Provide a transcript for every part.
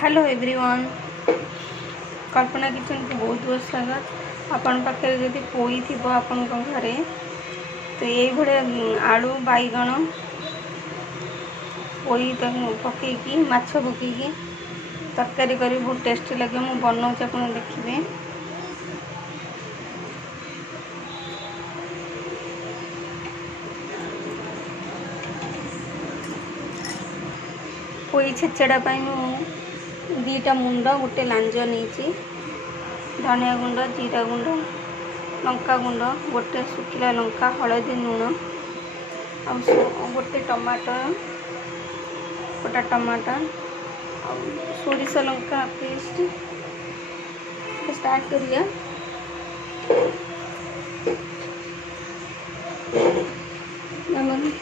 Hello everyone. कल्पना kitchen को बहुत बहुत स्वागत। आपण पाखे जदि पोई थी आपण घरे तो ये आलू बैगण पोई पकईकी माछ पकईकी तरकारी करी बहुत टेस्टी लगे। मुझे बनाऊँ आप देखिए। पोई छेचड़ा दीटा मुंड गोटे लांज नहीं, धनिया गुंड, जीरा गुंड, लंका गुंड, गोटे सुखिला लंका, हलदी, लुण आ गोटे टमाटर, गोटा टमाटर सोरिष लंका पेस्ट। स्टार्ट करिए।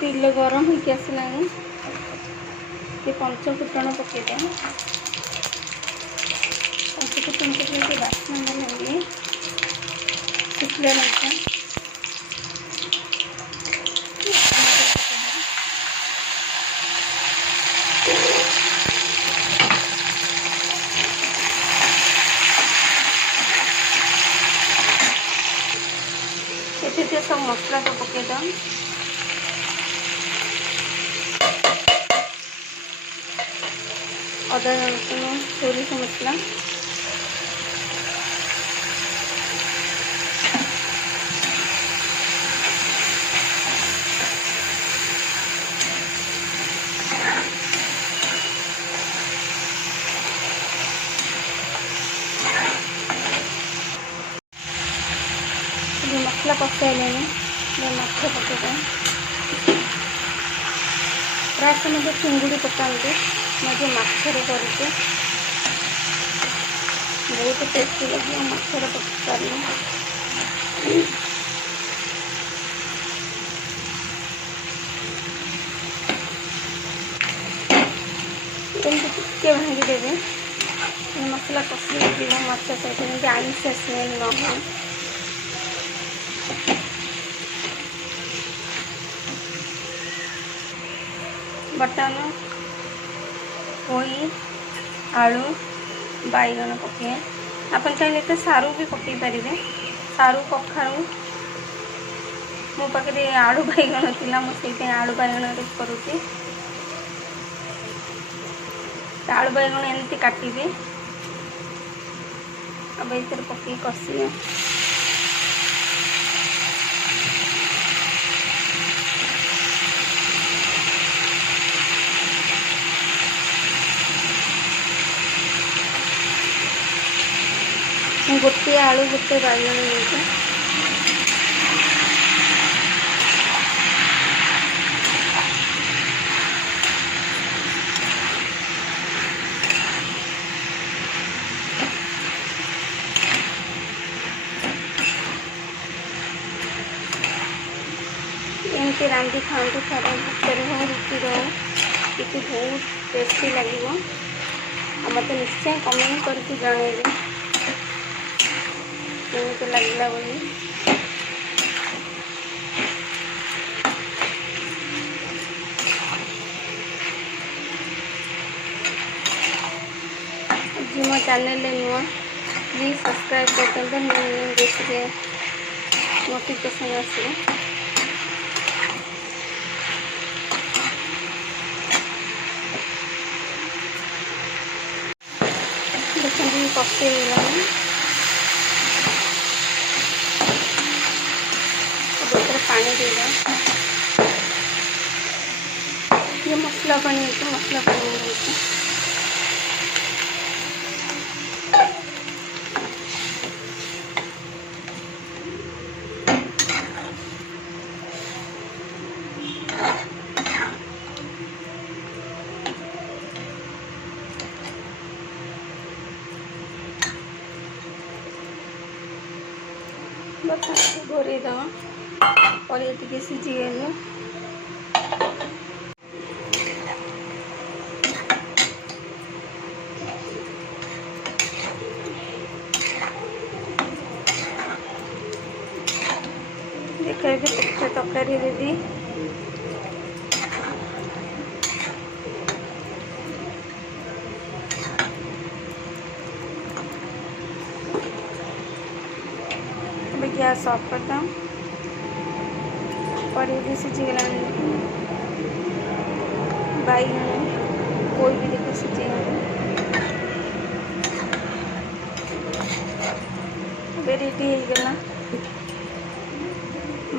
तेल गरम होकर आसला पंचफुटण पकईदे। पंचफुटण पकई बास्ना लगे शुखला लंका सब मसला को पकईद। अदा रसुण सोरिष मसला मसला पकड़े माछ पकईदे। प्राय समय चिंगुड़ी पकाते मुझे मछर कर बहुत टेस्टी लगे। मछर पकड़ टे भांगीदेवे मसला कषि माछ सहित आमिष स्मेल न हो। बटन पोई आलू बैगण पके आप चाहिए तो सारू भी पकई पारे। सारू कखारू मो पाखे आलू बैगण थी मुझे आलू बैगण करुँगी। आलू बैगण एमती काटिबे अब ये पकई कषि। गोटे आलू गोटे बैगण लेके एमती रांधि खाँतु सारा भातर हो रुटी हो कि बहुत टेस्टी लगे। मत निश्चय कमेंट करके जनइबे केमती लगला बोली। जी मो चैनल नुआ प्लीज सब्सक्राइब करते रेसिपी नोटिफिकेशन आसे। देखिए पकईला पानी देगा। ये मसला पानी तो मसला पानी देते घोरे दवा और ये सीझीगले देखिए तरकारी रेडी। अभी गैस ऑफ करता हूँ। पनीर भी सीझीगला, बैगन कोई भी देखो सीझीगला। रेडी होगला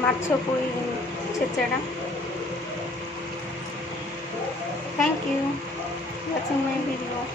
माछ पोई छेचड़ा। Thank you watching my video.